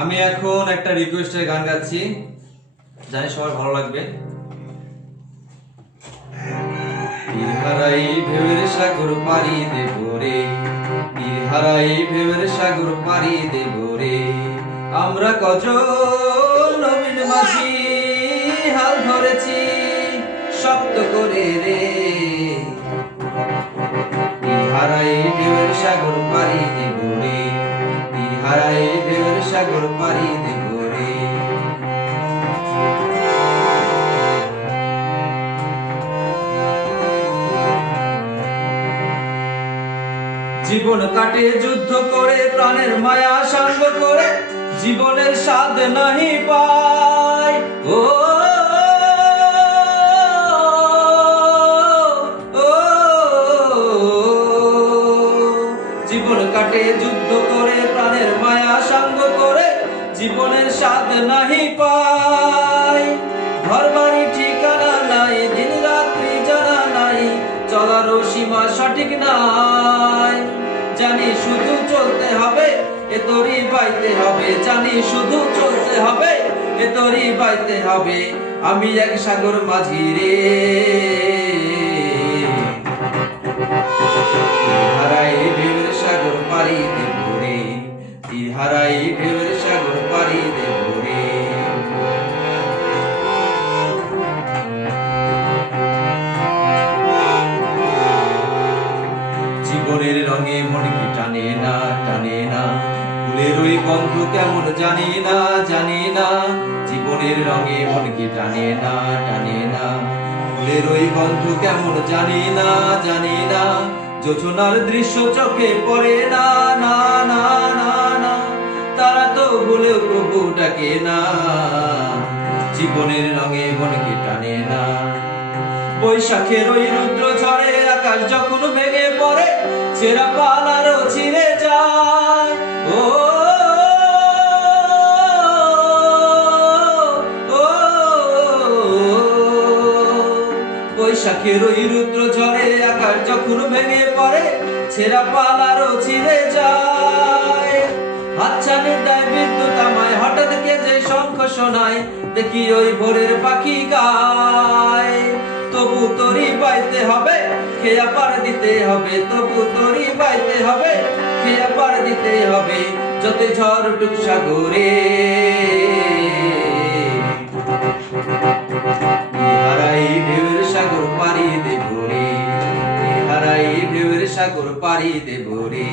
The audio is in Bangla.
আমি এখন একটা রিকোয়েস্টের গান গাচ্ছি, জানি সবার ভালো লাগবে। তীরহারাই ঢেউয়ের সাগর পাড়ি দেব রে, তীরহারাই ঢেউয়ের সাগর পাড়ি দেব রে, আমরা কজন নবীন মাঝি হাল ধরেছি শক্ত করে রে। তীরহারাই ঢেউয়ের সাগর পাড়ি দেব রে, তীরহারাই ঢেউয়ের সাগর পাড়ি দেব রে। জীবন কাটে যুদ্ধ করে, প্রাণের মায়া সাঙ্গ করে, জীবনের স্বাদ নাহি পাই। ও জীবন কাটে যুদ্ধ করে, প্রাণের মায়া সাঙ্গ করে, জীবনের স্বাদ নাহি পাই। ঘর বাড়ি ঠিকানা নাই, দিন রাত্রি জানা নাই, চলারও সীমা সঠিক নাই। জানি শুধু চলতে হবে, এ তোরই বাইতে হবে, জানি শুধু চলতে হবে, এ তোরই বাইতে হবে। আমি এক সাগর মাঝি রে, তীরহারাই ঢেউয়ের সাগর পাড়ি দেব রে, তীরহারাই ঢেউয়ের সাগর পাড়ি দেব রে। জীবনের রঙে মন কি টানে না, টানে না, ফুলের ওই গন্ধ কেমন জানি না, জানি না। জীবনের রঙে মন কি টানে না, টানে না, ফুলের ওই গন্ধ কেমন জানি না, জানি না। যোছনার দৃশ্য চোখে পড়ে না, না না না না, তারা তো ভুলেও প্রভু ডাকে না। জীবনের রঙে মন কি টানে না। বৈশাখের ওই রুদ্র ঝড়ে আকাশ যখন ভেঙে পড়ে, ছেঁড়া পালারও ছিঁড়ে যায়। ও বৈশাখের ওই রুদ্র ঝড়ে আকাশ যখন ভেঙে পড়ে, ছেঁড়া পালারও ছিঁড়ে যায়। হাতছানি দেয় বিদ্যুৎ আমায়, হঠাৎ কে যে শঙ্খ শোনায়, দেখি ওই ভোরের পাখি গায়। তবু তোরই বাইতে হবে, খেয়া পার দিতে হবে, তবু তোরই বাইতে হবে, খেয়া পার দিতে হবে। যত ঝড় উঠুক সাগরে, তীরহারাই ঢেউয়ের সাগর পাড়ি দেব রে, তীরহারাই ঢেউয়ের সাগর পাড়ি দেব রে।